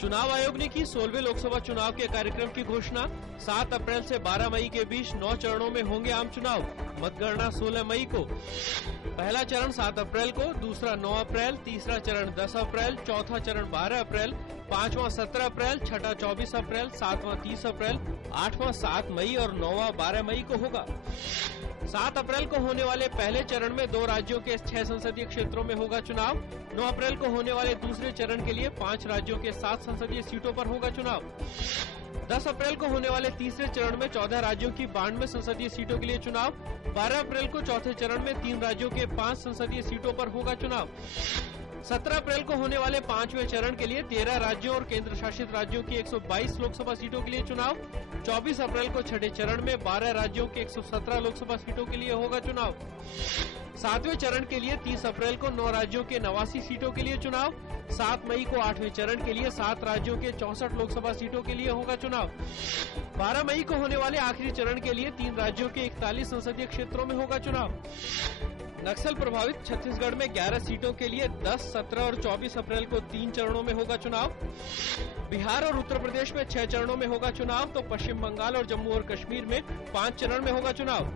चुनाव आयोग ने की 16वें लोकसभा चुनाव के कार्यक्रम की घोषणा। 7 अप्रैल से 12 मई के बीच 9 चरणों में होंगे आम चुनाव। मतगणना 16 मई को। पहला चरण 7 अप्रैल को, दूसरा 9 अप्रैल, तीसरा चरण 10 अप्रैल, चौथा चरण 12 अप्रैल, पांचवा 17 अप्रैल, छठा 24 अप्रैल, सातवां 30 अप्रैल, आठवां 7 मई और 9वां 12 मई को होगा। 7 अप्रैल को होने वाले पहले चरण में 2 राज्यों के 6 संसदीय क्षेत्रों में होगा चुनाव। 9 अप्रैल को होने वाले दूसरे चरण के लिए 5 राज्यों के 7 संसदीय सीटों पर होगा चुनाव। 10 अप्रैल को होने वाले तीसरे चरण में 14 राज्यों की 92 संसदीय सीटों के लिए चुनाव। 12 अप्रैल को चौथे चरण में 3 राज्यों के 5 संसदीय सीटों पर होगा चुनाव। 17 अप्रैल को होने वाले 5वें चरण के लिए 13 राज्यों और केंद्र शासित राज्यों की 122 लोकसभा सीटों के लिए चुनाव। 24 अप्रैल को छठे चरण में 12 राज्यों के 117 लोकसभा सीटों के लिए होगा चुनाव। 7वें चरण के लिए 30 अप्रैल को 9 राज्यों के 89 सीटों के लिए चुनाव। 7 मई को 8वें चरण के लिए 7 राज्यों के 64 लोकसभा सीटों के लिए होगा चुनाव। 12 मई को होने वाले आखिरी चरण के लिए 3 राज्यों के 41 संसदीय क्षेत्रों में होगा चुनाव। नक्सल प्रभावित छत्तीसगढ़ में 11 सीटों के लिए 10, 17 और 24 अप्रैल को 3 चरणों में होगा चुनाव। बिहार और उत्तर प्रदेश में 6 चरणों में होगा चुनाव, तो पश्चिम बंगाल और जम्मू और कश्मीर में 5 चरण में होगा चुनाव।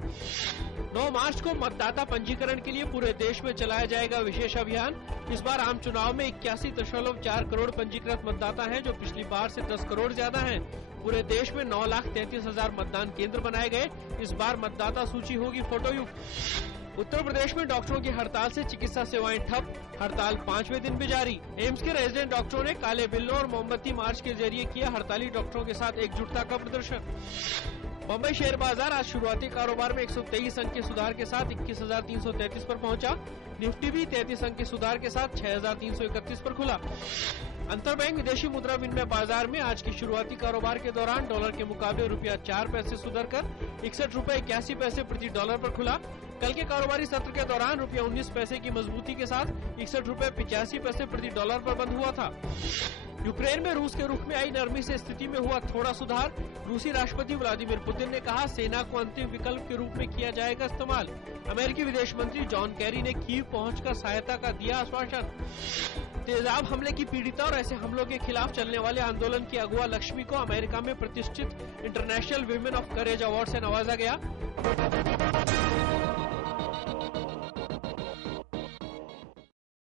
9 मार्च को मतदाता पंजीकरण के लिए पूरे देश में चलाया जाएगा विशेष अभियान। इस बार आम चुनाव में 81.4 करोड़ पंजीकृत मतदाता हैं, जो पिछली बार से 10 करोड़ ज्यादा हैं। पूरे देश में 9,33,000 मतदान केंद्र बनाए गए। इस बार मतदाता सूची होगी फोटोयुक्त। उत्तर प्रदेश में डॉक्टरों की हड़ताल से चिकित्सा सेवाएं ठप। हड़ताल 5वें दिन भी जारी। एम्स के रेजिडेंट डॉक्टरों ने काले बिल्लों और मोमबत्ती मार्च के जरिए किया हड़ताली डॉक्टरों के साथ एकजुटता का प्रदर्शन। बम्बई शेयर बाजार आज शुरुआती कारोबार में 123 अंक के सुधार के साथ 21,333 पर पहुंचा। निफ्टी भी 33 अंक के सुधार के साथ 6,331 पर खुला। अंतरबैंक विदेशी मुद्रा विनिमय बाजार में आज की शुरुआती कारोबार के दौरान डॉलर के मुकाबले रुपया 4 पैसे सुधर कर 61 रुपए 81 पैसे प्रति डॉलर पर खुला। कल के कारोबारी सत्र के दौरान रुपया 19 पैसे की मजबूती के साथ 61 रुपए 85 पैसे प्रति डॉलर पर बंद हुआ था। यूक्रेन में रूस के रुख में आई नरमी से स्थिति में हुआ थोड़ा सुधार। रूसी राष्ट्रपति व्लादिमीर पुतिन ने कहा, सेना को अंतिम विकल्प के रूप में किया जाएगा इस्तेमाल। अमेरिकी विदेश मंत्री जॉन कैरी ने कीव पहुंचकर सहायता का दिया आश्वासन। तेजाब हमले की पीड़िता और ऐसे हमलों के खिलाफ चलने वाले आंदोलन की अगुवा लक्ष्मी को अमेरिका में प्रतिष्ठित international women of courage award से नवाजा गया।